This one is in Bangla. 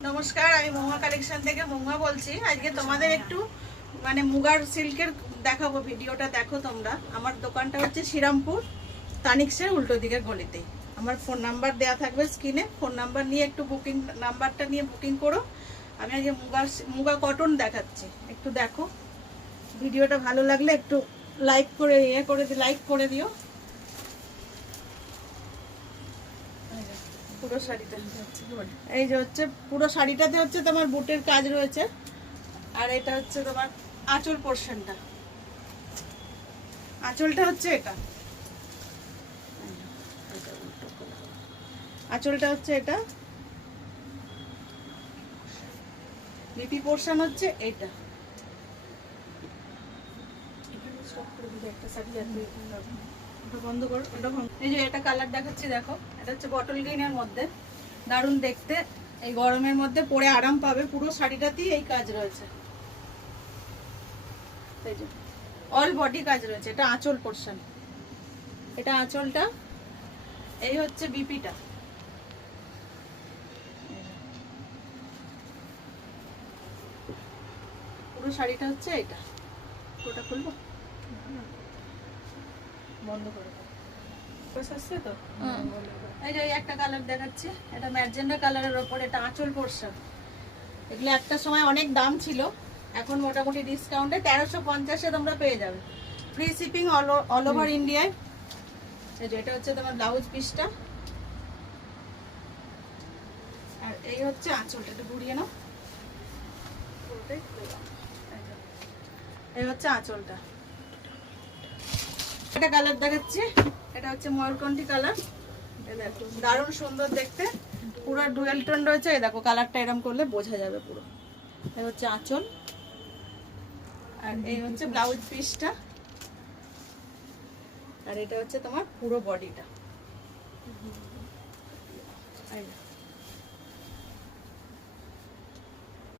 নমস্কার, আমি মহুয়া কালেকশন থেকে মহুয়া বলছি। আজকে তোমাদের একটু মানে মুগার সিল্কের দেখাবো, ভিডিওটা দেখো তোমরা। আমার দোকানটা হচ্ছে শ্রীরামপুর তানিক্সের উল্টো দিকের গলিতেই। আমার ফোন নাম্বার দেওয়া থাকবে স্ক্রিনে, ফোন নাম্বার নিয়ে একটু বুকিং নাম্বারটা নিয়ে বুকিং করো। আমি আজকে মুগা কটন দেখাচ্ছি, একটু দেখো। ভিডিওটা ভালো লাগলে একটু লাইক করে দিও। পুরো শাড়িটা এই যে হচ্ছে, পুরো শাড়িটাতে হচ্ছে তোমার বুটের কাজ রয়েছে। আর এটা হচ্ছে তোমার আঁচল পোর্শনটা, আঁচলটা হচ্ছে এটা, আঁচলটা হচ্ছে এটা, লিপি পোর্শন হচ্ছে এটা। বন্ধ করো, এই যে এটা কালার দেখাচ্ছি, দেখো। এটা হচ্ছে বটল গ্রিনের মধ্যে, দারুণ দেখতে। এই গরমের মধ্যে পরে আরাম পাবে। পুরো শাড়িটাতেই এই কাজ রয়েছে, এই যে অল বডি কাজ রয়েছে। এটা আঁচল পোর্শন, এটা আঁচলটা। এই হচ্ছে বিপিটা, পুরো শাড়িটা হচ্ছে এটা। ওটা খুলবো, বন্ধ করে তো। এই যে একটা কালার দেখাচ্ছি, এটা ম্যাজেন্ডা কালারের ওপর, এটা আঁচল পোর্শন। এগুলো একটা সময় অনেক দাম ছিল, এখন মোটামুটি ডিসকাউন্টে 1350-এ তোমরা পেয়ে যাবে। ফ্রি শিপিং অল ওভার ইন্ডিয়ায়। এই যে এটা হচ্ছে তোমার ব্লাউজ পিসটা, আর এই হচ্ছে আঁচলটা। একটু ঘুরিয়ে নাও, এই হচ্ছে আঁচলটা। এটা কালার দেখাচ্ছি, এটা হচ্ছে ময়ূরকণ্ঠী কালার। দেখো দারুণ সুন্দর দেখতে, পুরো ডুয়েল টোন রয়েছে। এই দেখো কালারটা এরকম করলে বোঝা যাবে পুরো। এই হচ্ছে আঁচল, আর এই হচ্ছে ব্লাউজ পিসটা, আর এটা হচ্ছে তোমার পুরো বডিটা।